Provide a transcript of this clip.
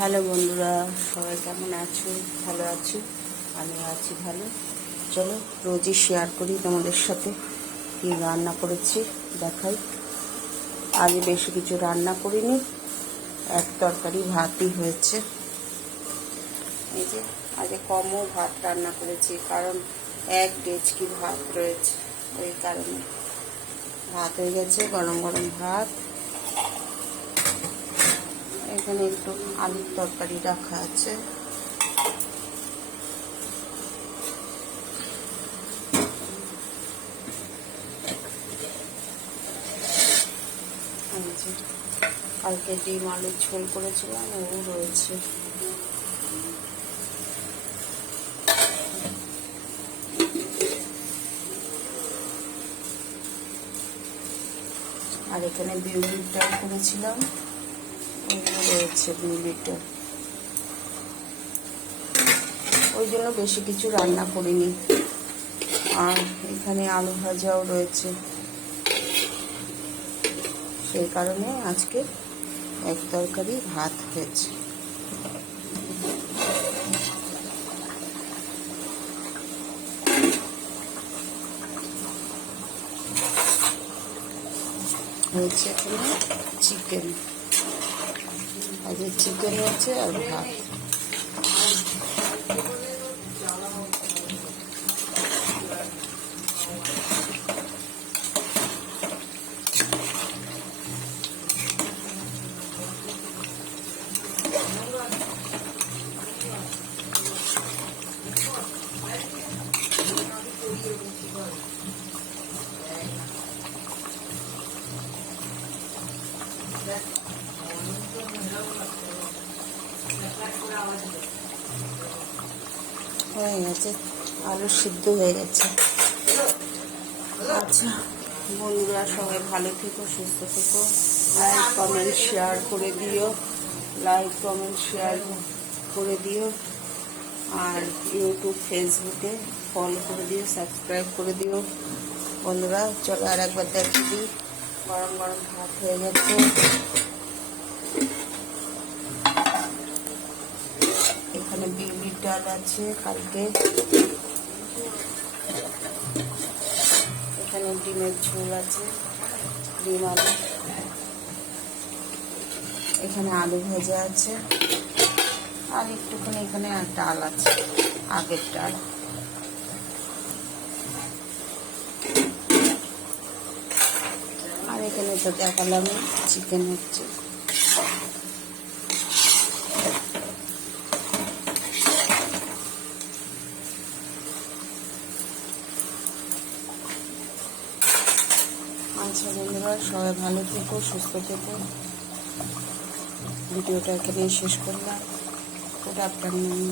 Hello বন্ধুরা, সবাই কেমন আছো? ভালো আছো? আমি আছি ভালো। চলো রোজই শেয়ার করি তোমাদের সাথে কি রান্না করেছি, দেখাই। আজ বেশি কিছু রান্না করিনি, এক তরকারি ভাতই হয়েছে। এই যে আজ কমও ভাত রান্না করেছি, কারণ এক ডেচকি ভাত রয়েছে, ওই কারণে ভাত হয়ে গেছে। গরম গরম ভাত, এখানে একটু আলুর তরকারি রাখা আছে। কালকে ডিম আলুর ঝোল করেছিলাম, ও রয়েছে। আর এখানে বিউলির ডাল করেছিলাম, ওগুলো রয়েছে বিউলির ডাল। ওই জন্য বেশি কিছু রান্না করিনি। আর এখানে আলু ভাজাও রয়েছে, সেই কারণে আজকে এক তরকারি ভাত হয়েছে। হয়েছে এখানে চিকেন, আজকে চিকেন হয়েছে আর ভাত। হয়ে গেছে, আলু সিদ্ধ হয়ে গেছে। আচ্ছা বন্ধুরা, সবাই ভালো থেকো, সুস্থ থেকো। লাইক কমেন্ট শেয়ার করে দিও, লাইক কমেন্ট শেয়ার করে দিও। আর ইউটিউব ফেসবুকে ফলো করে দিও, সাবস্ক্রাইব করে দিও বন্ধুরা। চলো আর একবার দেখে দিই। গরম গরম ভাত হয়ে গেছে। এখানে বিউলির ডাল আছে কালকে, এখানে ডিমের ঝোল আছে, ডিম আলু, এখানে আলু ভাজা আছে, আর একটুখানি এখানে ডাল আছে, আগের ডাল। আর এখানে তো দেখালাম চিকেন হচ্ছে। আচ্ছা বন্ধুরা, সবাই ভালো থেকো, সুস্থ থেকো। ভিডিওটা এখানে শেষ করলাম। Good afternoon.